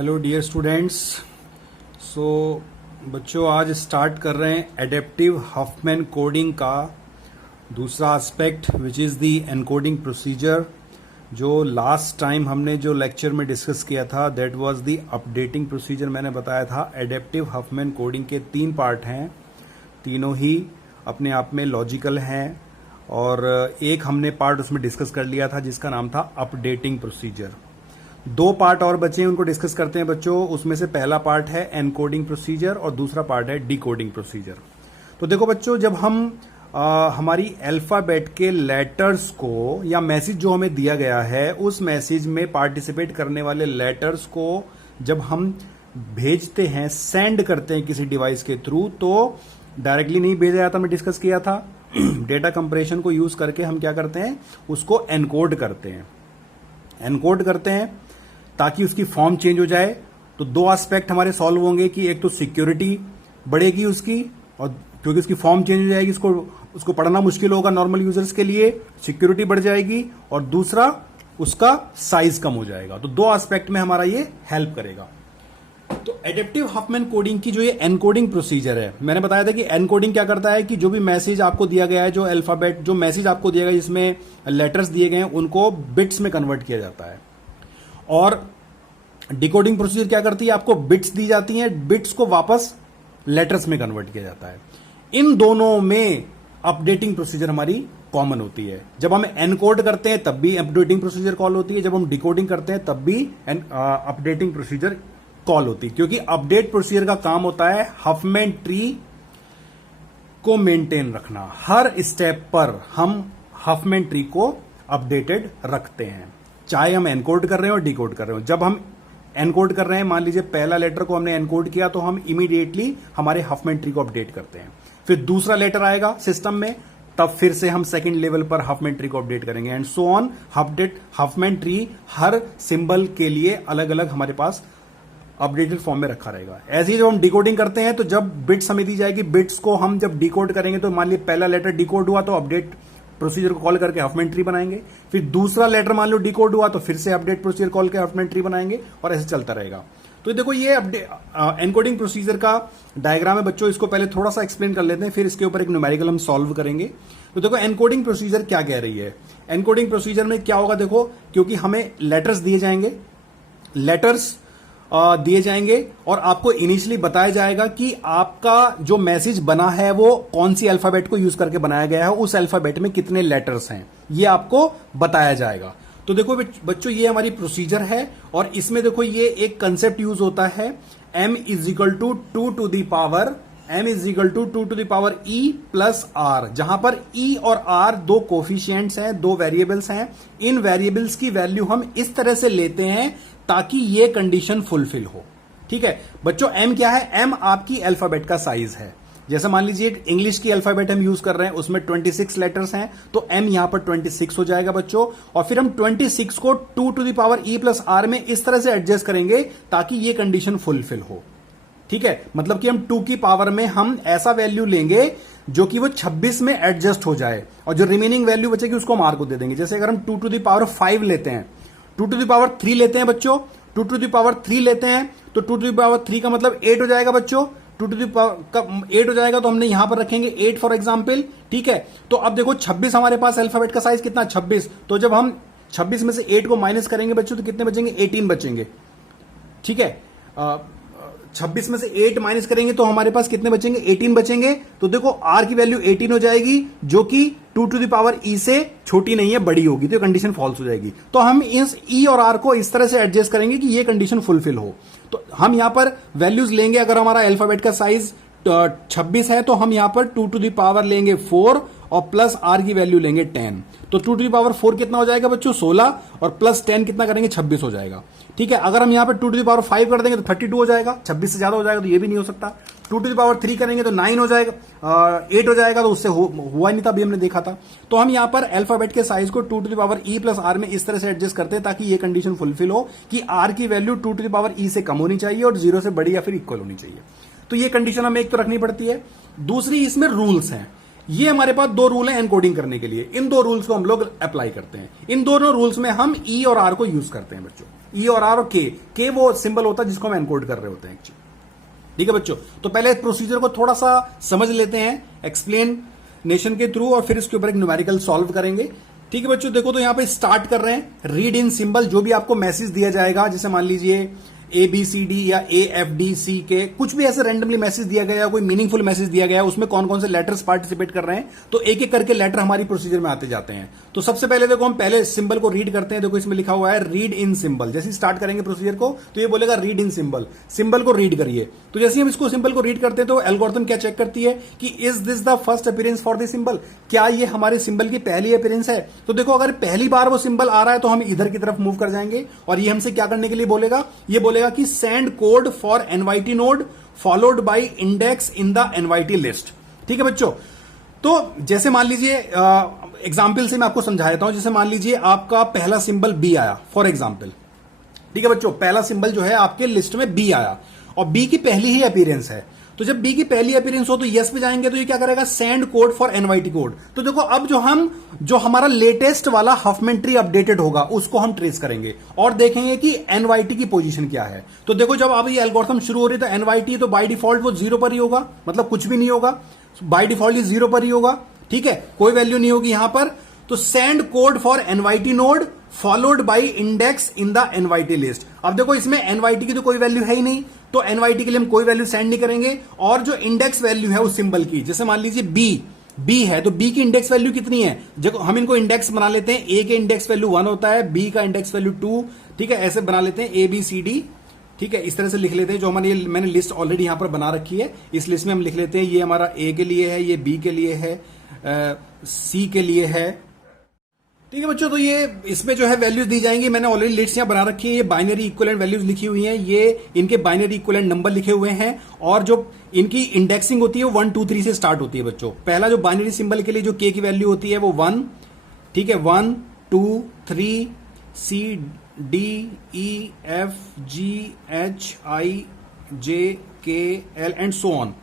Hello dear students. सो बच्चों आज start कर रहे हैं एडेप्टिव हफमैन कोडिंग का दूसरा aspect which is the encoding procedure. जो लास्ट टाइम हमने जो लेक्चर में डिस्कस किया था that was the updating procedure. मैंने बताया था एडेप्टिव हफमैन कोडिंग के 3 पार्ट हैं, तीनों ही अपने आप में लॉजिकल हैं और एक हमने पार्ट उसमें डिस्कस कर लिया था जिसका नाम था अपडेटिंग प्रोसीजर। 2 पार्ट और बचे हैं, उनको डिस्कस करते हैं बच्चों। उसमें से पहला पार्ट है एनकोडिंग प्रोसीजर और दूसरा पार्ट है डिकोडिंग प्रोसीजर। तो देखो बच्चों, जब हम हमारी अल्फाबेट के लेटर्स को या मैसेज जो हमें दिया गया है उस मैसेज में पार्टिसिपेट करने वाले लेटर्स को जब हम भेजते हैं, सेंड करते हैं किसी डिवाइस के थ्रू, तो डायरेक्टली नहीं भेजा जाता। मैं डिस्कस किया था डेटा कंप्रेशन को यूज करके हम क्या करते हैं, उसको एनकोड करते हैं। एनकोड करते हैं ताकि उसकी फॉर्म चेंज हो जाए। तो 2 एस्पेक्ट हमारे सॉल्व होंगे कि एक तो सिक्योरिटी बढ़ेगी उसकी, और क्योंकि उसकी फॉर्म चेंज हो जाएगी, उसको पढ़ना मुश्किल होगा नॉर्मल यूजर्स के लिए, सिक्योरिटी बढ़ जाएगी, और दूसरा उसका साइज कम हो जाएगा। तो 2 एस्पेक्ट में हमारा ये हेल्प करेगा। तो एडेप्टिव हफमैन कोडिंग की जो ये एनकोडिंग प्रोसीजर है, मैंने बताया था कि एनकोडिंग क्या करता है कि जो भी मैसेज आपको दिया गया है, जो अल्फाबेट जो मैसेज आपको दिया गया है जिसमें लेटर्स दिए गए हैं, उनको बिट्स में कन्वर्ट किया जाता है। और डिकोडिंग प्रोसीजर क्या करती है, आपको बिट्स दी जाती हैं, बिट्स को वापस लेटर्स में कन्वर्ट किया जाता है। इन दोनों में अपडेटिंग प्रोसीजर हमारी कॉमन होती है। जब हम एनकोड करते हैं तब भी अपडेटिंग प्रोसीजर कॉल होती है, जब हम डिकोडिंग करते हैं तब भी अपडेटिंग प्रोसीजर कॉल होती है। क्योंकि अपडेट प्रोसीजर का काम होता है हफमैन ट्री को मेंटेन रखना। हर स्टेप पर हम हफमैन ट्री को अपडेटेड रखते हैं, चाहे हम एनकोड कर रहे हो डिकोड कर रहे हो। जब हम एनकोड कर रहे हैं, मान लीजिए पहला लेटर को हमने एनकोड किया, तो हम इमीडिएटली हमारे हफमैन ट्री को अपडेट करते हैं। फिर दूसरा लेटर आएगा सिस्टम में, तब फिर से हम सेकंड लेवल पर हफमैन ट्री को अपडेट करेंगे, and so on. Huffman tree her symbol के लिए अलग अलग हमारे पास अपडेटेड फॉर्म में रखा रहेगा। ऐसे ही जब हम डिकोडिंग करते हैं, तो जब बिट्स हमें दी जाएगी, बिट्स को हम जब डिकोड करेंगे, तो मान लीजिए पहला लेटर डिकोड हुआ तो अपडेट प्रोसीजर को कॉल करके हफमैन ट्री बनाएंगे। फिर दूसरा लेटर मान लो डिकोड हुआ तो फिर से अपडेट प्रोसीजर कॉल के हफमैन ट्री बनाएंगे, और ऐसे चलता रहेगा। तो देखो ये एनकोडिंग प्रोसीजर का डायग्राम है बच्चों, इसको पहले थोड़ा सा एक्सप्लेन कर लेते हैं, फिर इसके ऊपर एक न्यूमेरिकल हम सॉल्व करेंगे। तो देखो एनकोडिंग प्रोसीजर क्या कह रही है। एनकोडिंग प्रोसीजर में क्या होगा, देखो, क्योंकि हमें लेटर्स दिए जाएंगे, दिए जाएंगे और आपको इनिशियली बताया जाएगा कि आपका जो मैसेज बना है वो कौन सी अल्फाबेट को यूज करके बनाया गया है, उस अल्फाबेट में कितने लेटर्स हैं, ये आपको बताया जाएगा। तो देखो बच्चों, ये हमारी प्रोसीजर है और इसमें देखो ये एक कंसेप्ट यूज होता है, m is equal to 2 to the power e plus r, जहां पर e और r 2 कोफिशिएंट्स हैं, 2 वेरिएबल्स हैं। इन वेरिएबल्स की वैल्यू हम इस तरह से लेते हैं ताकि ये कंडीशन फुलफिल हो। ठीक है बच्चों, m क्या है, m आपकी अल्फाबेट का साइज है। जैसे मान लीजिए इंग्लिश की अल्फाबेट हम यूज कर रहे हैं, उसमें 26 लेटर्स हैं, तो m यहां पर 26 हो जाएगा बच्चों। और फिर हम 26 को 2 to the power e plus r में इस तरह से एडजस्ट करेंगे ताकि ये कंडीशन फुलफिल हो। ठीक है, मतलब कि हम 2 की पावर में हम ऐसा वैल्यू लेंगे जो कि वो 26 में एडजस्ट हो जाए, और जो रिमेनिंग वैल्यू बचेगी उसको मार्क को दे देंगे। जैसे अगर हम 2 टू द पावर 5 लेते हैं, 2 टू द पावर 3 लेते हैं बच्चों, 2 टू द पावर 3 लेते हैं, तो 2 टू द पावर 3 का मतलब 8 हो जाएगा बच्चों। 2 टू द पावर 8 हो जाएगा तो हमने यहां पर रखेंगे 8 फॉर एग्जाम्पल। ठीक है, तो अब देखो 26 हमारे पास अल्फाबेट का साइज कितना, 26। तो जब हम 26 में से 8 को माइनस करेंगे बच्चों, तो कितने बचेंगे, 18 बचेंगे। ठीक है, 26 में से 8 माइनस करेंगे तो हमारे पास कितने बचेंगे, 18 बचेंगे। तो देखो r की वैल्यू 18 हो जाएगी, जो कि 2 टू द पावर e से छोटी नहीं है, बड़ी होगी, तो कंडीशन फॉल्स हो जाएगी। तो हम इस e और r को इस तरह से एडजस्ट करेंगे कि ये कंडीशन फुलफिल हो। तो हम यहां पर वैल्यूज लेंगे, अगर हमारा अल्फाबेट का साइज 26 है तो हम यहां पर 2 टू द पावर लेंगे 4 और प्लस r की वैल्यू लेंगे 10। तो 2 टू द पावर 4 कितना हो जाएगा बच्चों, 16, और प्लस 10 कितना करेंगे, 26 हो जाएगा। ठीक है, अगर हम यहां पर 2 टू द पावर 5 कर देंगे तो 32 हो जाएगा, 26 से ज्यादा हो जाएगा तो ये भी नहीं हो सकता। 2 टू द पावर 3 करेंगे तो 9 हो जाएगा, 8 हो जाएगा, तो उससे हुआ नहीं था, अभी हमने देखा था। तो हम यहां पर अल्फाबेट के साइज को 2 to the power e plus r में इस तरह से एडजस्ट करते हैं ताकि ये कंडीशन फुलफिल हो कि r की value 2 to the power e से कम होनी चाहिए और 0 से बड़ी या फिर इक्वल होनी चाहिए। तो ये कंडीशन हमें एक तो रखनी पड़ती है। दूसरी, इसमें रूल्स हैं। ये हमारे पास दो रूल है एनकोडिंग करने के लिए, इन दो रूल्स को हम लोग अप्लाई करते हैं। इन दोनों रूल्स में हम ई और आर को यूज करते हैं बच्चों, ई और आर और के वो सिंबल होता है जिसको हम एनकोड कर रहे होते हैं एक्चुअली। ठीक है बच्चों, तो पहले प्रोसीजर को थोड़ा सा समझ लेते हैं एक्सप्लेनेशन के थ्रू, और फिर इसके ऊपर एक न्यूमेरिकल सॉल्व करेंगे। ठीक है बच्चों, देखो तो यहां पे स्टार्ट कर रहे हैं रीड इन सिंबल। जो भी आपको मैसेज दिया जाएगा, जैसे मान लीजिए ABCD या AFDC कुछ भी ऐसे रैंडमली मैसेज दिया गया, कोई मीनिंगफुल मैसेज दिया गया, उसमें कौन कौन से लेटर्स पार्टिसिपेट कर रहे हैं, तो एक एक करके लेटर हमारी प्रोसीजर में आते जाते हैं। तो सबसे पहले देखो हम पहले सिंबल को रीड करते हैं। देखो इसमें लिखा हुआ है रीड इन सिंबल। जैसे स्टार्ट करेंगे प्रोसीजर को तो ये बोलेगा रीड इन सिंबल, सिंबल को रीड करिए। तो जैसे हम इसको सिंबल को रीड करते हैं तो एल्गोरिथम क्या चेक करती है कि is this the first appearance for the symbol, क्या ये हमारे सिंबल की पहली अपीयरेंस है। तो देखो अगर पहली बार वो सिंबल आ रहा है तो हम इधर की तरफ मूव कर जाएंगे, और ये हमसे क्या करने के लिए बोलेगा, ये बोलेगा कि send code for NYT node followed by index in the NYT list. ठीक है बच्चों, तो जैसे मान लीजिए एग्जाम्पल से मैं आपको समझाता हूं। जैसे मान लीजिए आपका पहला सिंबल बी आया फॉर एग्जाम्पल। ठीक है बच्चों, पहला सिंबल जो है आपके लिस्ट में बी आया और बी की पहली ही अपीयरेंस है। तो जब बी की पहली अपीयरेंस हो तो यस पे जाएंगे, तो ये क्या करेगा, send code for NYT code. तो देखो अब जो हमारा लेटेस्ट वाला हफमैन ट्री अपडेटेड होगा उसको हम ट्रेस करेंगे और देखेंगे कि NYT की पोजीशन क्या है। तो देखो जब अब ये एल्गोरिथम शुरू हो रही है तो NYT तो बाय डिफॉल्ट वो 0 पर ही होगा, मतलब कुछ भी नहीं होगा, बाय डिफॉल्ट ये 0 पर ही होगा। ठीक है, कोई वैल्यू नहीं होगी यहां पर। तो send code for NYT node followed by index in the NYT list. अब देखो इसमें NYT की तो कोई वैल्यू है ही नहीं, तो NYT के लिए हम कोई वैल्यू सेंड नहीं करेंगे। और जो इंडेक्स वैल्यू है उस सिंबल की, जैसे मान लीजिए बी है, तो बी की इंडेक्स वैल्यू कितनी है, देखो हम इनको इंडेक्स बना लेते हैं। ए के इंडेक्स वैल्यू 1 होता है, बी का इंडेक्स वैल्यू 2। ठीक है, ऐसे बना लेते हैं ABCD। ठीक है, इस तरह से लिख लेते हैं। जो हमारी मैंने लिस्ट ऑलरेडी यहां पर बना रखी है, इस लिस्ट में हम लिख लेते हैं ये हमारा A के लिए है, ये B के लिए है, C के लिए है। ठीक है बच्चों, तो ये इसमें जो है वैल्यूज दी जाएंगी। मैंने ऑलरेडी लिस्ट यहां बना रखी है, ये बाइनरी इक्विवेलेंट वैल्यूज लिखी हुई हैं, ये इनके बाइनरी इक्विवेलेंट नंबर लिखे हुए हैं, और जो इनकी इंडेक्सिंग होती है वो 1 2 3 से स्टार्ट होती है बच्चों। पहला जो बाइनरी सिंबल के लिए जो के की वैल्यू होती है वो 1। ठीक है, 1 2 3 C D E F G H I J K L and so on,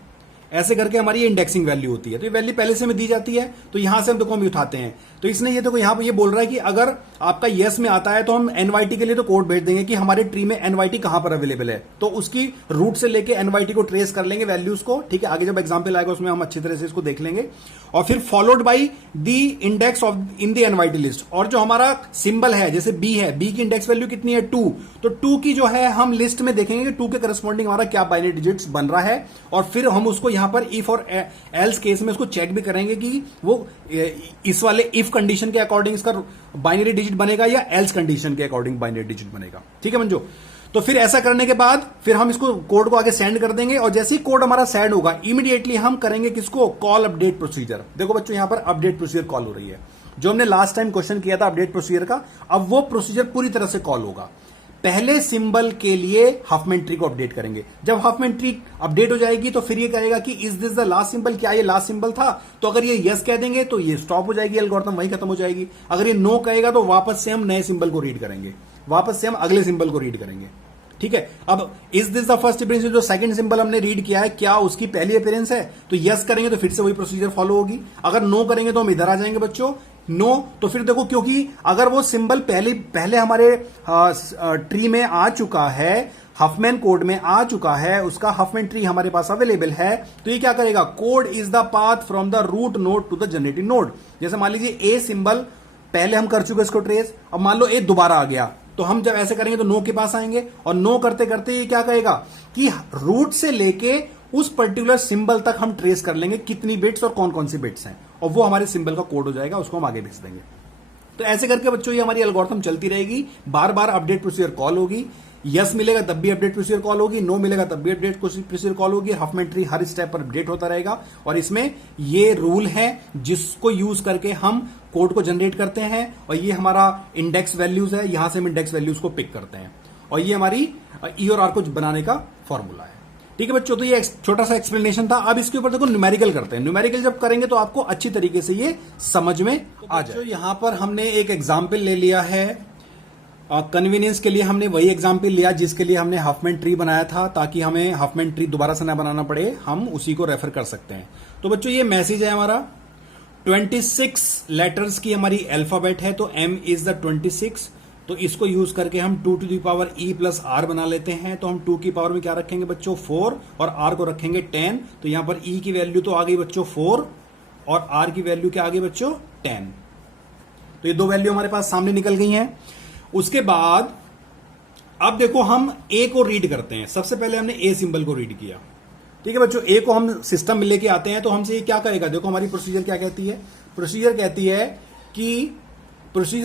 ऐसे करके हमारी ये इंडेक्सिंग वैल्यू होती है। तो ये वैल्यू पहले से हमें दी जाती है, तो यहां से हम देखो हम उठाते हैं। तो इसने ये देखो यहां पर ये बोल रहा है कि अगर आपका यस में आता है तो हम NYT के लिए तो कोड भेज देंगे कि हमारे ट्री में NYT कहां पर अवेलेबल है, तो उसकी रूट से लेके NYT को ट्रेस कर लेंगे वैल्यूज को। ठीक है, आगे जब एग्जाम्पल आएगा उसमें हम अच्छी तरह से इसको देख लेंगे। और फिर followed by the index of in the NYT list. और जो हमारा सिंबल है जैसे बी है, बी की इंडेक्स वैल्यू कितनी है 2, तो 2 की जो है हम लिस्ट में देखेंगे 2 के करस्पॉन्डिंग हमारा क्या बाइनरी डिजिट्स बन रहा है, और फिर हम उसको यहां पर इफ और एल्स केस में उसको चेक भी करेंगे कि वो इस वाले इफ कंडीशन के अकॉर्डिंग इसका बाइनरी डिजिट बनेगा या एल्स कंडीशन के अकॉर्डिंग बाइनरी डिजिट बनेगा। ठीक है बच्चों, तो फिर ऐसा करने के बाद फिर हम इसको कोड को आगे सेंड कर देंगे, और जैसे ही कोड हमारा सेंड होगा इमीडिएटली हम करेंगे किसको, कॉल अपडेट प्रोसीजर। देखो बच्चों यहां पर अपडेट प्रोसीजर कॉल हो रही है, जो हमने लास्ट टाइम क्वेश्चन किया था अपडेट प्रोसीजर का, अब वो प्रोसीजर पूरी तरह से कॉल होगा। पहले सिंबल के लिए हफमैन ट्री को अपडेट करेंगे। जब हफमैन ट्री अपडेट हो जाएगी तो फिर ये कहेगा कि is this the last symbol, क्या ये लास्ट सिंबल था। तो अगर ये यस कह देंगे तो ये स्टॉप हो जाएगी, एल्गोरिथम वहीं खत्म हो जाएगी। अगर ये नो कहेगा तो वापस से हम नए सिंबल को रीड करेंगे, वापस से हम अगले सिंबल को रीड करेंगे। ठीक है, अब is this the first appearance, जो सेकंड सिंबल हमने रीड किया है क्या उसकी पहली अपीयरेंस है, तो यस करेंगे तो फिर से वही प्रोसीजर फॉलो होगी। अगर नो करेंगे तो हम इधर आ जाएंगे बच्चों, नो तो फिर देखो क्योंकि अगर वो सिंबल पहले हमारे ट्री में आ चुका है, हफमैन कोड में आ चुका है, उसका हफमैन ट्री हमारे पास अवेलेबल है, तो ये क्या करेगा, code is the path from the root node to the generative node. जैसे मान लीजिए ए सिंबल पहले हम कर चुके इसको ट्रेस, अब मान लो ए दोबारा आ गया, तो हम जब ऐसे करेंगे तो नो के पास आएंगे, और नो करते करते ये क्या कहेगा कि रूट से लेके उस पर्टिकुलर सिंबल तक हम ट्रेस कर लेंगे कितनी बिट्स और कौन कौन सी बिट्स हैं, और वो हमारे सिंबल का कोड हो जाएगा, उसको हम आगे भेज देंगे। तो ऐसे करके बच्चों ये हमारी एल्गोरिथम चलती रहेगी, बार बार अपडेट प्रोसीजर कॉल होगी। यस मिलेगा तब भी अपडेट प्रोसीजर कॉल होगी, नो मिलेगा तब भी अपडेट प्रोसीजर कॉल होगी। हफमैन ट्री हर स्टेप पर अपडेट होता रहेगा, और इसमें ये रूल है जिसको यूज करके हम कोड को जनरेट करते हैं, और ये हमारा इंडेक्स वैल्यूज है, यहां से हम इंडेक्स वैल्यूज को पिक करते हैं, और ये हमारी ई और आर को बनाने का फॉर्मूला है। ठीक है बच्चों, तो ये छोटा सा एक्सप्लेनेशन था। अब इसके ऊपर देखो न्यूमेरिकल करते हैं। न्यूमेरिकल जब करेंगे तो आपको अच्छी तरीके से ये समझ में आ जाए। यहां पर हमने एक एग्जाम्पल ले लिया है, कन्वीनियंस के लिए हमने वही एग्जाम्पल लिया जिसके लिए हमने हफमैन ट्री बनाया था, ताकि हमें हफमैन ट्री दोबारा से ना बनाना पड़े, हम उसी को रेफर कर सकते हैं। तो बच्चों ये मैसेज है हमारा, 26 लेटर्स की हमारी अल्फाबेट है, तो m इज द 26। तो इसको यूज करके हम 2 to the power e plus R बना लेते हैं। तो हम 2 की पावर में क्या रखेंगे बच्चों 4 और r को रखेंगे 10। तो यहां पर e की वैल्यू तो आ गई बच्चों 4 और r की वैल्यू क्या आ गई बच्चों 10। तो ये दो वैल्यू हमारे पास सामने निकल गई हैं। उसके बाद अब देखो हम a को रीड करते हैं। सबसे पहले हमने a सिंबल को रीड किया, ठीक है बच्चों। a को हम सिस्टम में लेके आते हैं तो हमसे ये क्या कहेगा, देखो हमारी प्रोसीजर क्या कहती है। प्रोसीजर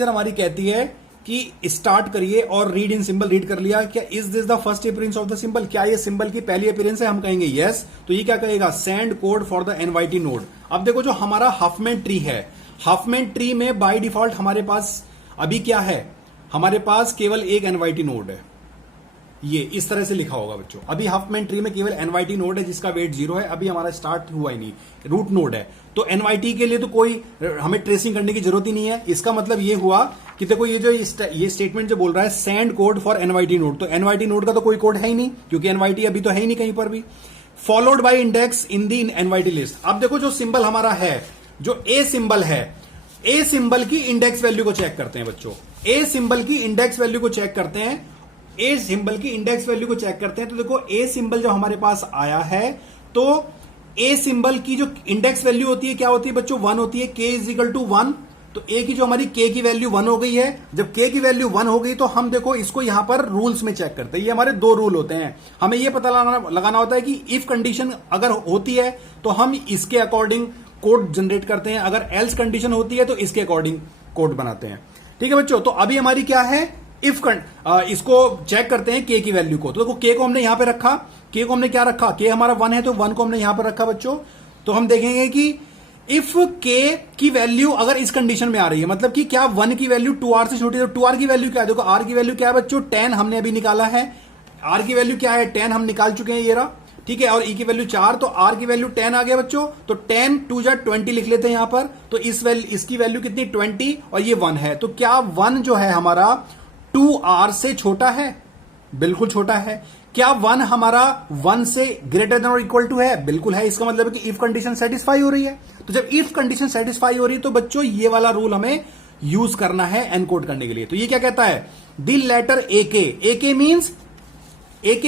हमारी कहती है कि स्टार्ट करिए और रीड इन सिंबल रीड कर लिया। क्या is this the first appearance of the symbol, क्या ये सिंबल की पहली अपीयरेंस है, हम कहेंगे यस। तो ये क्या कहेगा send code for the NYT node. अब देखो जो हमारा हाफमैन ट्री है, हाफमैन ट्री में बाय डिफॉल्ट हमारे पास अभी क्या है, हमारे पास केवल एक एनवाईटी नोड है। ये इस तरह से लिखा होगा बच्चों। अभी हाफमैन ट्री में केवल एनवाईटी नोड है जिसका वेट 0 है। अभी हमारा स्टार्ट हुआ ही नहीं, रूट नोड है। तो एनवाईटी के लिए तो कोई हमें ट्रेसिंग करने की जरूरत ही नहीं है। इसका मतलब ये हुआ कि देखो ये स्टेटमेंट जो बोल रहा है send code for NYT node, तो एनवाईटी नोड का तो कोई कोड है ही नहीं क्योंकि एनवाईटी अभी तो है ही नहीं कहीं पर भी। Followed by index in the NYT list. अब देखो जो सिंबल हमारा है, जो ए सिंबल है, ए सिंबल की इंडेक्स वैल्यू को चेक करते हैं बच्चों। ए सिंबल की इंडेक्स वैल्यू को चेक करते हैं, ए सिंबल की इंडेक्स वैल्यू को चेक करते हैं। तो देखो ए सिंबल जो हमारे पास आया है, तो ए सिंबल की जो इंडेक्स वैल्यू होती है क्या होती है बच्चों 1 होती है। k is equal to 1। तो ए की जो हमारी k की वैल्यू 1 हो गई है। जब k की वैल्यू 1 हो गई तो हम देखो इसको यहां पर रूल्स में चेक करते हैं। ये हमारे दो रूल होते हैं। हमें ये पता लगाना होता है कि इफ कंडीशन अगर होती है तो हम इसके अकॉर्डिंग कोड जनरेट करते हैं, अगर एल्स कंडीशन होती है तो इसके अकॉर्डिंग कोड बनाते हैं। ठीक है बच्चों। तो अभी हमारी क्या है, इफ इसको चेक करते हैं k की वैल्यू को। तो देखो k को हमने यहां पे रखा, k को हमने क्या रखा, k हमारा 1 है तो 1 को हमने यहां पर रखा बच्चों। तो हम देखेंगे कि इफ k की वैल्यू अगर इस कंडीशन में आ रही है, मतलब कि क्या 1 की वैल्यू 2r से छोटी है, तो 2r की वैल्यू क्या है, देखो r की वैल्यू क्या है बच्चों 10 हमने अभी निकाला है। r की वैल्यू क्या है 10 हम निकाल चुके हैं, ये रहा, ठीक है। और e की वैल्यू 4, तो r की वैल्यू 10 आ गया बच्चों। तो 10 2 जा 20 लिख लेते हैं यहां पर। तो इसकी वैल्यू कितनी 20 और ये 1 है। तो क्या 1 जो है हमारा 2r से छोटा है, बिल्कुल छोटा है। क्या 1 हमारा 1 से ग्रेटर देन और इक्वल टू है, बिल्कुल है। इसका मतलब है कि इफ कंडीशन सेटिस्फाई हो रही है। तो जब इफ कंडीशन सेटिस्फाई हो रही है तो बच्चों ये वाला रूल हमें यूज करना है एनकोड करने के लिए। तो ये क्या कहता है, द लेटर AK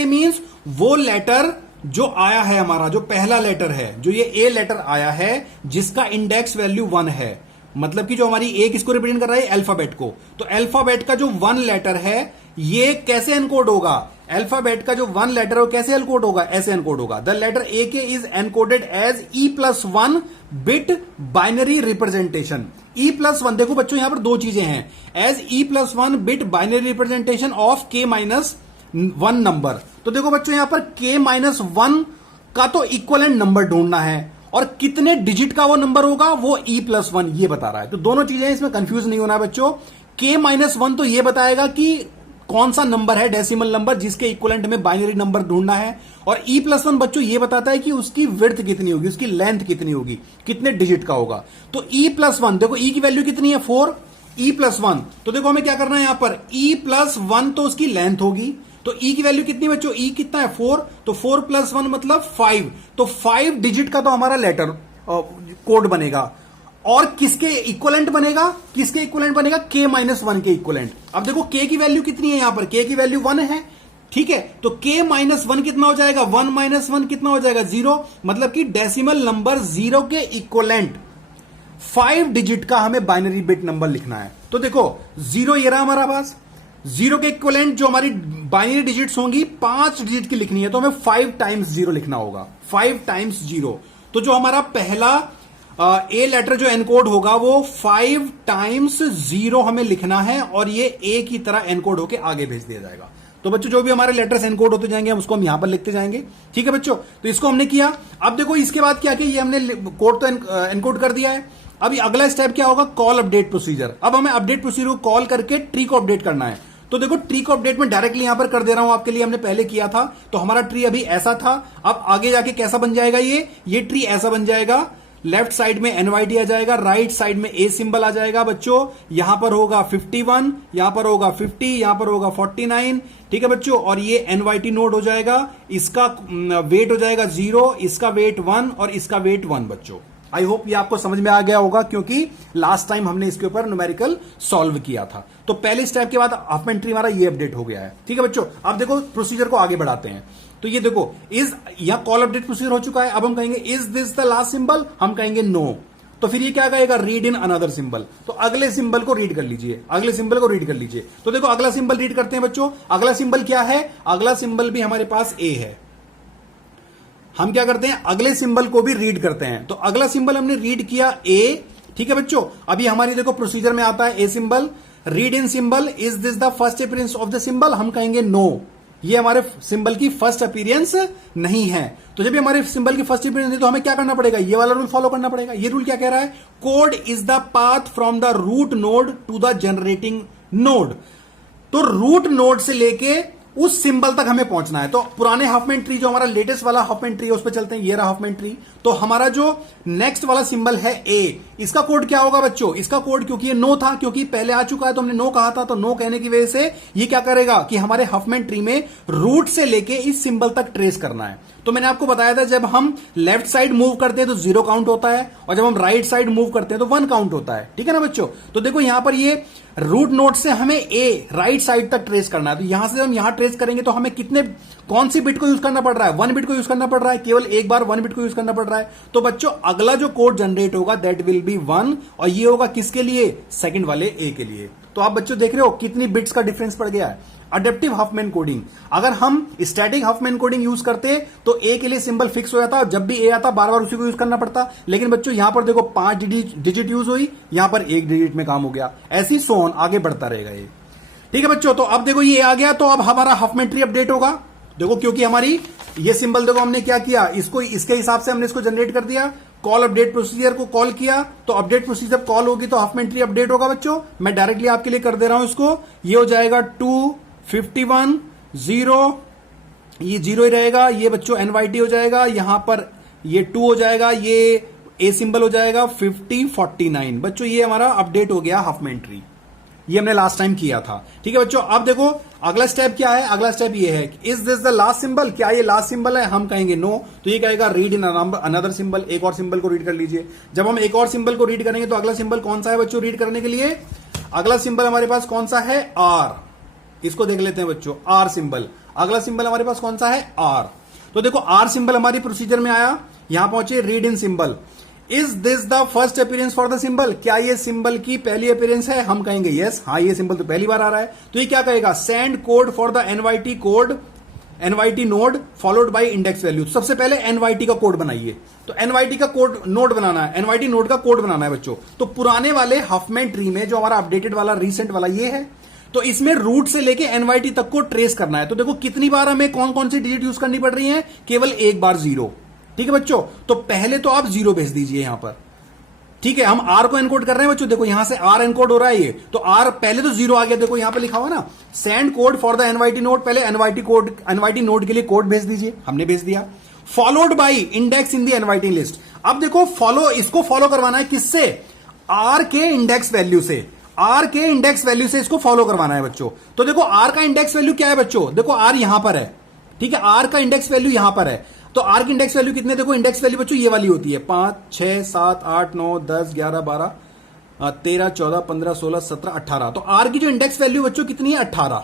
मींस वो लेटर जो आया है हमारा, जो पहला लेटर है, जो ये ए लेटर आया है जिसका इंडेक्स वैल्यू 1 है। मतलब कि जो हमारी ए किसको रिप्रेजेंट कर रहा है, अल्फाबेट को। तो अल्फाबेट का जो 1 लेटर है ये कैसे एनकोड होगा, अल्फाबेट का जो 1 लेटर है वो कैसे एनकोड होगा, ऐसे एनकोड होगा। The letter AK is encoded as E+1 bit binary representation. E+1 देखो बच्चों यहां पर दो चीजें हैं, as E+1 bit binary representation of K-1 number. तो देखो बच्चों यहां पर K-1 का तो इक्वलेंट नंबर ढूंढना है और कितने डिजिट का वो नंबर होगा वो E+1 ये बता रहा है। तो दोनों चीजें इसमें कंफ्यूज नहीं होना है बच्चों। K-1 तो ये बताएगा कि कौन सा नंबर है डेसिमल नंबर जिसके इक्वलेंट में बाइनरी नंबर ढूंढना है, और E+1 बच्चों ये बताता है कि उसकी विड्थ कितनी होगी, उसकी लेंथ कितनी होगी, कितने डिजिट का होगा। तो E+1 देखो E की वैल्यू कितनी है 4, E+1 तो देखो हमें क्या करना है यहां पर E+1 तो उसकी लेंथ होगी। तो E की वैल्यू कितनी बच्चों, E कितना है 4, तो 4 + 1 मतलब 5। तो 5 डिजिट का तो हमारा लेटर कोड बनेगा और किसके इक्वलेंट बनेगा, किसके इक्वलेंट बनेगा K-1 के इक्वलेंट। अब देखो K की वैल्यू कितनी है यहां पर, K की वैल्यू 1 है, ठीक है। तो K-1 कितना हो जाएगा, 1 - 1 कितना हो जाएगा 0। मतलब कि डेसिमल नंबर 0 के इक्वलेंट 5 डिजिट का हमें बाइनरी बिट नंबर लिखना है। तो देखो 0 ये रहा हमारा पास, 0 के इक्वलेंट जो हमारी बाइनरी डिजिट्स होंगी 5 डिजिट की लिखनी है, तो हमें 5 टाइम्स 0 लिखना होगा, 5 टाइम्स 0। तो जो हमारा पहला ए लेटर जो एनकोड होगा वो 5 टाइम्स 0 हमें लिखना है और ये ए की तरह एनकोड होके आगे भेज दिया जाएगा। तो बच्चों जो भी हमारे लेटर्स एनकोड होते जाएंगे हम उसको हम यहां पर लिखते जाएंगे, ठीक है बच्चों। तो इसको हमने किया। अब देखो इसके बाद क्या किया, ये हमने कोड तो एनकोड कर दिया है। अभी अगला स्टेप क्या होगा, कॉल अपडेट प्रोसीजर। अब हमें अपडेट प्रोसीजर को कॉल करके ट्री को अपडेट करना है। तो देखो ट्री को अपडेट में डायरेक्टली यहां पर कर दे रहा हूं आपके लिए, हमने पहले किया था। तो हमारा ट्री अभी ऐसा था, अब आगे जाके कैसा बन जाएगा, ये ट्री ऐसा बन जाएगा। लेफ्ट साइड में एनवाईटी आ जाएगा, राइट साइड में ए सिंबल आ जाएगा बच्चों। यहां पर होगा 51, यहां पर होगा 50, यहां पर होगा 49, ठीक है बच्चों। और ये एनवाईटी नोड हो जाएगा, इसका वेट हो जाएगा 0, इसका वेट 1 और इसका वेट 1 बच्चों, आई होप ये आपको समझ में आ गया होगा, क्योंकि लास्ट टाइम हमने इसके ऊपर न्यूमेरिकल सॉल्व किया था। तो पहले स्टेप के बाद हाफमैन ट्री हमारा ये अपडेट हो गया है। ठीक है बच्चों, अब देखो प्रोसीजर को आगे बढ़ाते हैं। तो ये देखो इज या कॉल अपडेट प्रोसीजर हो चुका है। अब हम कहेंगे is this the last symbol, हम कहेंगे नो। तो फिर ये क्या कहेगा, रीड इन अनदर सिंबल। तो अगले सिंबल को रीड कर लीजिए, अगले सिंबल को रीड कर लीजिए। तो देखो अगला सिंबल रीड करते हैं बच्चों। अगला सिंबल क्या है, अगला सिंबल भी हमारे पास ए है। हम क्या करते हैं, अगले सिंबल को भी रीड करते हैं। तो अगला सिंबल हमने रीड किया ए। ठीक है बच्चों, अभी हमारी देखो प्रोसीजर में आता है a symbol, read in symbol, is this the first appearance of the symbol, हम कहेंगे नो, ये हमारे सिंबल की फर्स्ट अपीयरेंस नहीं है। तो जब हमारे सिंबल की फर्स्ट अपीयरेंस नहीं, तो हमें क्या करना पड़ेगा, ये वाला रूल फॉलो करना पड़ेगा। ये रूल क्या कह रहा है, code is the path from the root node to the generating node. तो रूट नोड से लेके उस सिंबल तक हमें पहुंचना है। तो पुराने हाफमैन ट्री, जो हमारा लेटेस्ट वाला हाफमैन ट्री है, उस पर चलते हैं। ये रहा हाफमैन ट्री। तो हमारा जो नेक्स्ट वाला सिंबल है ए, इसका कोड क्या होगा बच्चों, इसका कोड, क्योंकि ये नो था, क्योंकि पहले आ चुका है तो हमने नो कहा था, तो नो कहने की वजह से ये क्या करेगा कि हमारे हाफमैन ट्री में रूट से लेके इस सिंबल तक ट्रेस करना है। तो मैंने आपको बताया था, जब हम लेफ्ट साइड मूव करते हैं तो 0 काउंट होता है, और जब हम राइट साइड मूव करते हैं तो 1 काउंट होता है। ठीक है ना बच्चों। तो देखो यहां पर ये रूट नोड से हमें ए राइट साइड तक ट्रेस करना है। तो यहां से हम यहां ट्रेस करेंगे तो हमें कितने, कौन सी बिट को यूज करना पड़ रहा है, 1 बिट को यूज करना पड़ रहा है, केवल एक बार 1 बिट को यूज करना पड़ रहा है। तो बच्चों अगला जो कोड जनरेट होगा दैट विल बी 1, और ये होगा किसके लिए, सेकंड वाले ए के लिए। तो आप बच्चों देख रहे हो कितनी बिट्स का डिफरेंस पड़ गया है। अडेप्टिव हाफमैन कोडिंग, अगर हम स्टैटिक हाफमैन कोडिंग यूज करते तो ए के लिए सिंबल फिक्स हो जाता, जब भी ए आता बार बार उसी को यूज करना पड़ता। लेकिन बच्चों यहां पर देखो 5 डिजिट यूज हुई, यहां पर 1 डिजिट में काम हो गया। ऐसी सोन आगे बढ़ता रहेगा ये। ठीक है बच्चों, तो अब देखो ये आ गया, तो अब हमारा हाफमैन ट्री अपडेट होगा। देखो क्योंकि हमारी ये सिंबल देखो हमने क्या किया, इसको इसके हिसाब से हमने इसको जनरेट कर दिया। कॉल अपडेट प्रोसीजर को कॉल किया, तो अपडेट प्रोसीजर कॉल होगी तो हाफमैन ट्री अपडेट होगा बच्चों। मैं डायरेक्टली आपके लिए कर दे रहा हूं इसको। ये हो जाएगा 251 0, ये 0 ही रहेगा। ये बच्चों NYT हो जाएगा, यहां पर ये 2 हो जाएगा, ये ए सिंबल हो जाएगा 50 49। बच्चों ये हमारा अपडेट हो गया हाफमैन ट्री, ये हमने लास्ट टाइम किया था। ठीक है बच्चों, अब देखो अगला स्टेप क्या है, अगला स्टेप ये है, is this the last symbol, क्या ये लास्ट सिंबल है, हम कहेंगे नो। तो ये कहेगा रीड इन अनदर सिंबल, एक और सिंबल को रीड कर लीजिए। जब हम एक और सिंबल को रीड करेंगे तो अगला सिंबल कौन सा है बच्चों रीड करने के लिए, अगला सिंबल हमारे पास कौन सा है, आर। इसको देख लेते हैं बच्चों, आर सिंबल, अगला सिंबल हमारे पास कौन सा है, आर। तो देखो आर सिंबल हमारी प्रोसीजर में आया, यहां पहुंचे read in symbol, is this the first appearance for the symbol, क्या ये सिंबल की पहली अपीयरेंस है, हम कहेंगे यस, हाँ ये सिंबल तो पहली बार आ रहा है। तो ये क्या कहेगा, send code for the NYT code, NYT node followed by index value. सबसे पहले NYT का कोड बनाइए। तो NYT का कोड नोड बनाना है, NYT नोड का कोड बनाना है बच्चों। तो पुराने वाले हाफमैन ट्री में जो हमारा अपडेटेड वाला रिसेंट वाला ये है, तो इसमें रूट से लेके NYT तक को ट्रेस करना है। तो देखो कितनी बार हमें कौन कौन सी डिजिट यूज करनी पड़ रही है, केवल एक बार 0। ठीक है बच्चों, तो पहले तो आप 0 भेज दीजिए यहां पर। ठीक है, हम आर को एनकोड कर रहे हैं बच्चों, देखो यहां से आर एनकोड हो रहा है ये, तो आर पहले तो 0 आ गया, देखो यहां पे लिखा हुआ ना, send code for the NYT node, पहले NYT नोड के लिए कोड भेज दीजिए, हमने भेज दिया। Followed by index in the NYT list. अब देखो फॉलो, इसको फॉलो करवाना है किससे, आर के इंडेक्स वैल्यू से, आर के इंडेक्स वैल्यू से इसको फॉलो करवाना है बच्चों। तो देखो आर का इंडेक्स वैल्यू क्या है बच्चों, देखो आर यहां पर है। ठीक है, आर का इंडेक्स वैल्यू यहां पर है। तो आर की इंडेक्स वैल्यू कितने, देखो इंडेक्स वैल्यू बच्चों ये वाली होती है 5 6 7 8 9 10 11 12 13 14 15 16 17 18। तो आर की जो इंडेक्स वैल्यू बच्चों कितनी है, 18,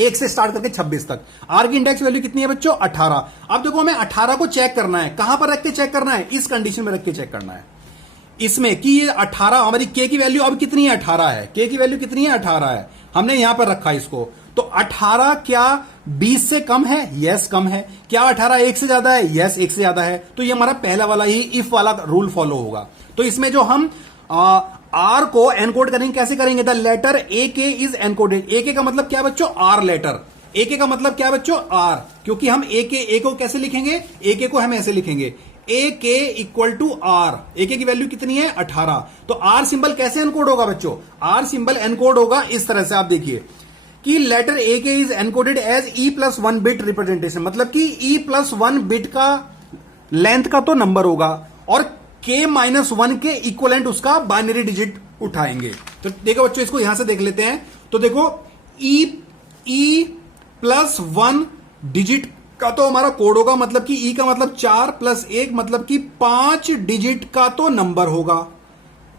1 से स्टार्ट करके 26 तक आर की इंडेक्स वैल्यू कितनी है बच्चों, 18। अब देखो हमें 18 को चेक करना है, कहां पर रख के चेक करना है, इस कंडीशन में रख के चेक करना है इसमें कि ये 18 हमारी के की वैल्यू अब कितनी है, 18 है, के की वैल्यू कितनी है, 18 है, हमने यहां पर रखा इसको। तो 18 क्या 20 से कम है, यस कम है। क्या 18 1 से ज्यादा है, यस 1 से ज्यादा है। तो ये हमारा पहला वाला ही इफ वाला रूल फॉलो होगा। तो इसमें जो हम आर को एनकोड करेंगे, कैसे करेंगे, the letter A K is encoded. ए के का मतलब क्या बच्चों, आर लेटर। ए के का मतलब क्या बच्चों, आर, क्योंकि हम ए को कैसे लिखेंगे, ए के को हम ऐसे लिखेंगे, ए के इक्वल टू आर, ए के की वैल्यू कितनी है, 18। तो आर सिंबल कैसे एनकोड होगा बच्चों, आर सिंबल एनकोड होगा इस तरह से, आप देखिए कि letter A K is encoded as E+1 bit representation, मतलब कि E+1 बिट का लेंथ का तो नंबर होगा, और K-1 के इक्वलेंट उसका बाइनरी डिजिट उठाएंगे। तो देखो बच्चों इसको यहां से देख लेते हैं। तो देखो E+1 डिजिट का तो हमारा कोड होगा, मतलब कि ई का मतलब 4 प्लस 1 मतलब कि 5 डिजिट का तो नंबर होगा,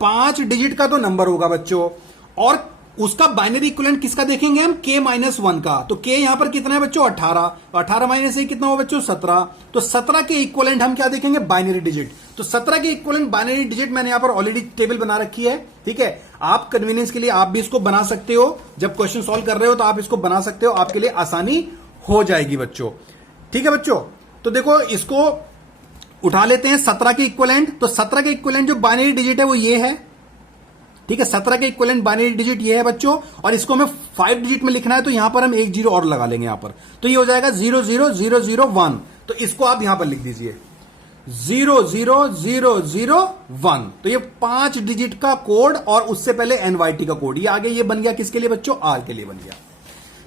5 डिजिट का तो नंबर होगा बच्चों। और उसका बाइनरी इक्विवेलेंट किसका देखेंगे हम, k माइनस 1 का। तो k यहां पर कितना है बच्चों 18, 18 माइनस 1 कितना होगा बच्चों 17। तो 17 के इक्विवेलेंट हम क्या देखेंगे, बाइनरी डिजिट। तो 17 के इक्विवेलेंट बाइनरी डिजिट मैंने यहां पर ऑलरेडी टेबल बना रखी है, ठीक है। आप कन्वीनियंस के लिए आप भी इसको बना सकते हो, जब क्वेश्चन सॉल्व कर रहे हो तो आप इसको बना सकते हो, आपके लिए आसानी हो जाएगी बच्चों, ठीक है बच्चों। तो देखो इसको उठा लेते हैं 17 के इक्विवेलेंट। तो 17 के इक्विवेलेंट जो बाइनरी डिजिट है वो ये है, ठीक है। 17 के इक्विवेलेंट बाइनरी डिजिट ये है बच्चों, और इसको हमें 5 डिजिट में लिखना है, तो यहां पर हम एक जीरो और लगा लेंगे यहां पर, तो ये हो जाएगा 00001। तो इसको आप यहां पर लिख दीजिए 00001। तो ये 5 डिजिट का कोड और उससे पहले एनवाईटी का कोड, ये आगे ये बन गया किसके लिए बच्चों, आर के लिए बन गया।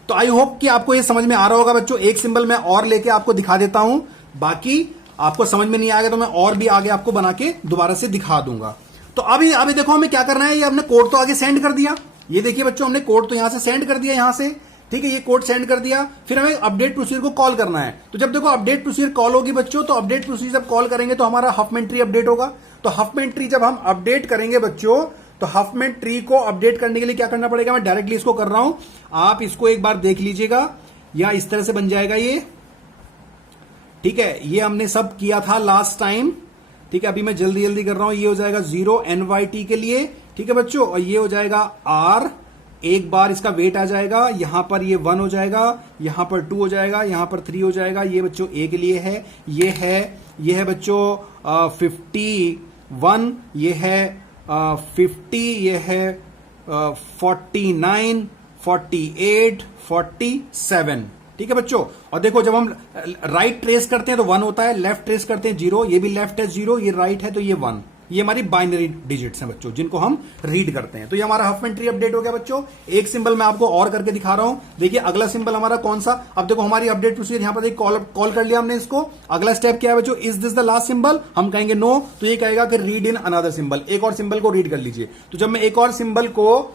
तो आई होप कि आपको ये समझ में आ रहा होगा बच्चों। एक सिंबल मैं और लेके आपको दिखा देता हूं, बाकी आपको समझ में नहीं आएगा तो मैं और भी आगे आपको बना के दोबारा से दिखा दूंगा। तो अभी देखो हमें क्या करना है, ये हमने कोड तो आगे सेंड कर दिया, ये देखिए बच्चों हमने कोड तो यहां से सेंड कर दिया यहां से, ठीक है। ये कोड सेंड कर दिया, फिर हमें अपडेट प्रोसीजर को कॉल करना है। तो जब देखो अपडेट प्रोसीजर कॉल होगी बच्चों, तो अपडेट प्रोसीजर जब कॉल करेंगे तो हमारा हफमैन ट्री अपडेट होगा। तो हफमैन ट्री जब हम अपडेट करेंगे बच्चों, तो हफमैन ट्री को अपडेट करने के लिए क्या करना पड़ेगा, मैं डायरेक्टली इसको कर रहा हूं, आप इसको एक बार देख लीजिएगा। या इस तरह से बन जाएगा ये, ठीक है। ये हमने सब किया था लास्ट टाइम, ठीक है। अभी मैं जल्दी जल्दी कर रहा हूं। ये हो जाएगा 0 NYT के लिए, ठीक है बच्चों। और ये हो जाएगा R, एक बार इसका वेट आ जाएगा, यहां पर ये 1 हो जाएगा, यहां पर 2 हो जाएगा, यहां पर 3 हो जाएगा। ये बच्चों A के लिए है, ये है बच्चों 51, ये है 50, ये है 49, 48, 47, ठीक है बच्चों। और देखो जब हम राइट ट्रेस करते हैं तो 1 होता है, लेफ्ट ट्रेस करते हैं 0, ये भी लेफ्ट है 0, ये राइट है तो ये 1। ये हमारी बाइनरी डिजिट्स हैं बच्चों, जिनको हम रीड करते हैं। तो ये हमारा हफमैन ट्री अपडेट हो गया बच्चों। एक सिंबल मैं आपको और करके दिखा रहा हूं, देखिए अगला सिंबल हमारा कौन सा। अब देखो हमारी अपडेट प्रोसीजर यहां पर एक कॉल कर लिया हमने इसको। अगला स्टेप क्या है बच्चों, is this the last symbol, हम कहेंगे नो, तो ये कहेगा कि रीड इन अनदर सिंबल, एक और सिंबल को रीड कर लीजिए। तो जब मैं एक और सिंबल को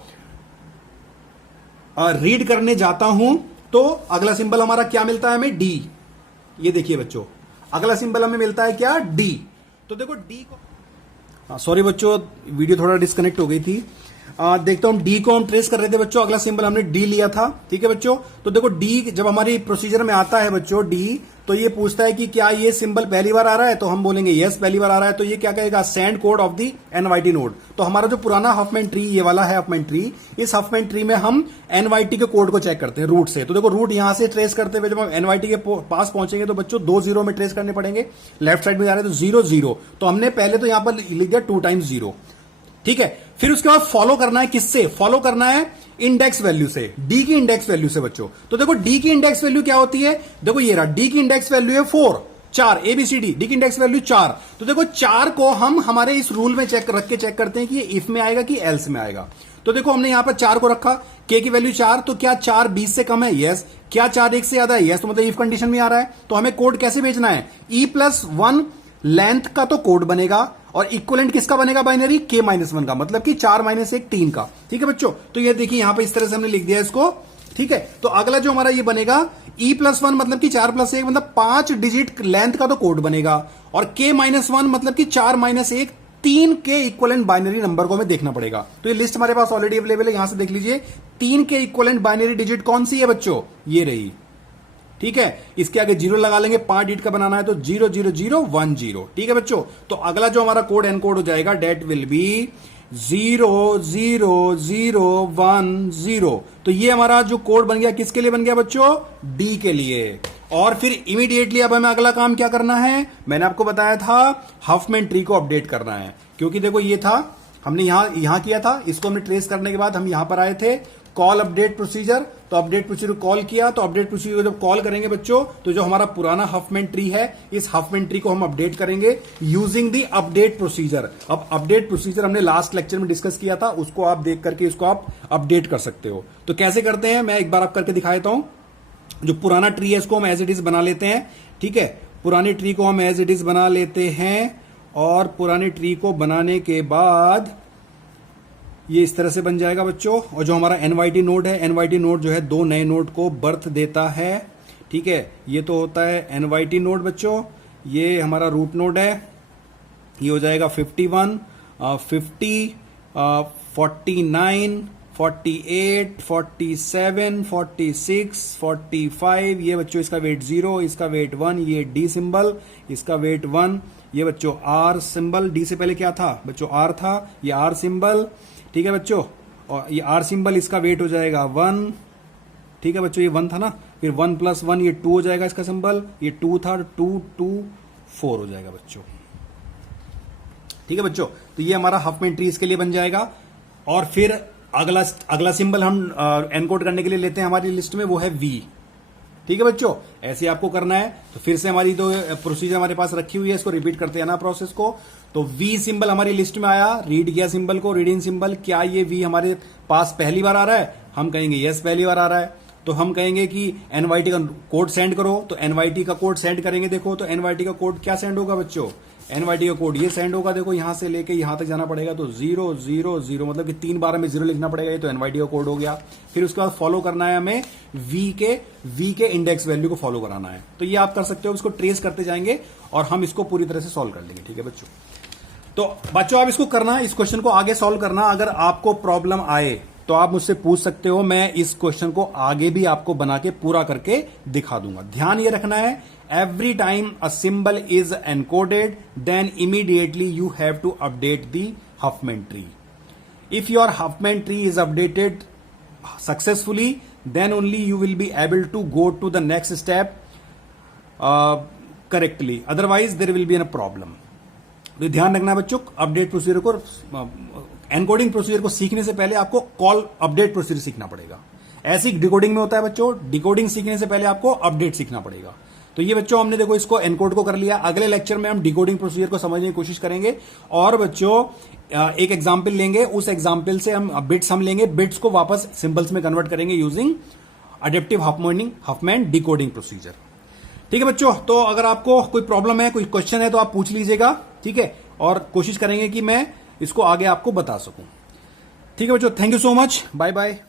रीड करने जाता हूं तो अगला सिंबल हमारा क्या मिलता है हमें, डी। ये देखिए बच्चों अगला सिंबल हमें मिलता है क्या, डी। तो देखो डी को, सॉरी बच्चों वीडियो थोड़ा डिस्कनेक्ट हो गई थी। देखते हम डी को हम ट्रेस कर रहे थे बच्चों, अगला सिंबल हमने डी लिया था, ठीक है बच्चों। तो देखो डी जब हमारी प्रोसीजर में आता है बच्चों डी, तो ये पूछता है कि क्या ये सिंबल पहली बार आ रहा है, तो हम बोलेंगे यस पहली बार आ रहा है। तो ये क्या कहेगा, send code of the NYT node. तो हमारा जो पुराना हफमैन ट्री ये वाला है हफमैन ट्री, इस हफमैन ट्री में हम एनवाईटी के कोड को चेक करते हैं रूट से। तो देखो रूट यहां से ट्रेस करते हुए जब हम एनवाईटी के पास पहुंचेंगे तो बच्चों 2 0 में ट्रेस करने पड़ेंगे, लेफ्ट साइड में जा रहे हैं तो 0 0। तो हमने पहले तो यहां पर लिख दिया 2 टाइम्स 0, ठीक है। फिर उसके बाद फॉलो करना है किससे, फॉलो करना है इंडेक्स वैल्यू से, डी की इंडेक्स वैल्यू से बच्चों। तो देखो डी की इंडेक्स वैल्यू क्या होती है, देखो ये रहा, डी की इंडेक्स वैल्यू है 4 ABCD, डी की इंडेक्स वैल्यू 4। तो देखो 4 को हम हमारे इस रूल में रख के चेक करते हैं कि ये इफ में आएगा कि एल्स में आएगा। तो देखो हमने यहां पर 4 को रखा, के की वैल्यू 4, तो क्या 4 20 से कम है, यस। क्या 4 1 से ज्यादा है, यस। तो मतलब इफ कंडीशन में आ रहा है। तो हमें कोड कैसे भेजना है, E+1 लेंथ का तो कोड बनेगा, और इक्विवेलेंट किसका बनेगा बाइनरी, k-1 का, मतलब कि 4 - 1 3 का, ठीक है बच्चों। तो ये देखिए यहां पे इस तरह से हमने लिख दिया इसको, ठीक है। तो अगला जो हमारा ये बनेगा E+1 मतलब कि 4 + 1 मतलब 5 डिजिट लेंथ का तो कोड बनेगा, और k-1 मतलब कि 4 - 1 3 के इक्विवेलेंट बाइनरी नंबर को हमें देखना पड़ेगा। तो ये लिस्ट हमारे पास ऑलरेडी अवेलेबल है, यहां से देख लीजिए 3 के इक्विवेलेंट बाइनरी डिजिट कौन सी है बच्चों, ये रही, ठीक है। इसके आगे 0 लगा लेंगे, 5 डिजिट का बनाना है तो 00010, ठीक है बच्चों। तो अगला जो हमारा कोड एनकोड हो जाएगा डेट विल बी 00010। तो ये हमारा जो कोड बन गया किसके लिए बन गया बच्चों, डी के लिए। और फिर इमीडिएटली अब हमें अगला काम क्या करना है, मैंने आपको बताया था हफमैन ट्री को अपडेट करना है। क्योंकि देखो ये था हमने यहां किया था, इसको हमने ट्रेस करने के बाद हम यहां पर आए थे कॉल अपडेट प्रोसीजर। तो अपडेट प्रोसीजर कॉल किया, तो अपडेट प्रोसीजर को जब कॉल करेंगे बच्चों, तो जो हमारा पुराना हफमैन ट्री है, इस हफमैन ट्री को हम अपडेट करेंगे यूजिंग दी अपडेट प्रोसीजर। अब अपडेट प्रोसीजर हमने लास्ट लेक्चर में डिस्कस किया था, उसको आप देख करके इसको आप अपडेट कर सकते हो। तो कैसे करते हैं मैं एक बार आप करके दिखा देता हूं। जो पुराना ट्री है इसको हम एज इट इज बना लेते हैं, ठीक है। पुराने ट्री को हम एज इट इज बना लेते हैं, और पुराने ट्री को बनाने के बाद ये इस तरह से बन जाएगा बच्चों। और जो हमारा एनवाईटी नोड है, एनवाईटी नोड जो है 2 नए नोड को बर्थ देता है, ठीक है, ये तो होता है एनवाईटी नोड बच्चों, ये हमारा रूट नोड है, ये हो जाएगा 51, 50, 49, 48, 47, 46, 45, ये बच्चों इसका वेट 0, इसका वेट 1, ये डी सिंबल, इसका वेट 1, ये बच्चों आर सिंबल, डी से पहले क्या था बच्चों आर था, ये आर सिंबल, ठीक है बच्चों, और ये आर सिंबल इसका वेट हो जाएगा 1, ठीक है बच्चों, ये 1 था ना, फिर 1 + 1 ये 2 हो जाएगा इसका सिंबल, ये 2 था, 2 2 4 हो जाएगा बच्चों, ठीक है बच्चों। तो ये हमारा हाफमैन ट्री इसके लिए बन जाएगा। और फिर अगला सिंबल हम एनकोड करने के लिए लेते हैं हमारी लिस्ट में, वो है वी, ठीक है बच्चों। ऐसे आपको करना है। तो फिर से हमारी तो प्रोसीजर हमारे पास रखी हुई है, इसको रिपीट करते हैं ना प्रोसेस को। तो वी सिंबल हमारी लिस्ट में आया, रीड किया सिंबल को, रीडिंग सिंबल, क्या ये वी हमारे पास पहली बार आ रहा है? हम कहेंगे यस पहली बार आ रहा है। तो हम कहेंगे कि एनवाईटी का कोड सेंड करो, तो एनवाईटी का कोड सेंड करेंगे। देखो तो एनवाईटी का कोड क्या सेंड होगा बच्चों? एनवाईटी का कोड ये सेंड होगा, देखो यहां से लेके यहां तक जाना पड़ेगा, तो 0 0 0, मतलब कि 3 बार हमें 0 लिखना पड़ेगा, ये तो एनवाईटी का कोड हो गया। फिर उसके बाद फॉलो करना है हमें वी के इंडेक्स वैल्यू को फॉलो कराना है। तो ये आप कर सकते हो, इसको ट्रेस करते जाएंगे और हम इसको पूरी तरह से सॉल्व कर लेंगे, ठीक है बच्चों। तो बच्चों आप इसको करना, इस क्वेश्चन को आगे सॉल्व करना। अगर आपको प्रॉब्लम आए तो आप मुझसे पूछ सकते हो, मैं इस क्वेश्चन को आगे भी आपको बना के पूरा करके दिखा दूंगा। ध्यान ये रखना है, every time a symbol is encoded, then immediately you have to update the Huffman tree. If your Huffman tree is updated successfully, then only you will be able to go to the next step correctly. Otherwise, there will be a problem. तो ध्यान रखना बच्चों, update procedure को, encoding procedure को सीखने से पहले आपको कॉल अपडेट प्रोसीजर सीखना पड़ेगा। ऐसी डिकोडिंग में होता है बच्चों, डिकोडिंग सीखने से पहले आपको अपडेट सीखना पड़ेगा। तो ये बच्चों हमने देखो इसको एनकोड को कर लिया। अगले लेक्चर में हम डिकोडिंग प्रोसीजर को समझने की कोशिश करेंगे और बच्चों एक एग्जाम्पल लेंगे, उस एग्जाम्पल से हम बिट्स लेंगे, बिट्स को वापस सिंबल्स में कन्वर्ट करेंगे using adaptive Hopman decoding procedure. ठीक है बच्चों, तो अगर आपको कोई प्रॉब्लम है, कोई क्वेश्चन है तो आप पूछ लीजिएगा, ठीक है, और कोशिश करेंगे कि मैं इसको आगे आपको बता सकूं। ठीक है बच्चों, thank you so much, bye bye.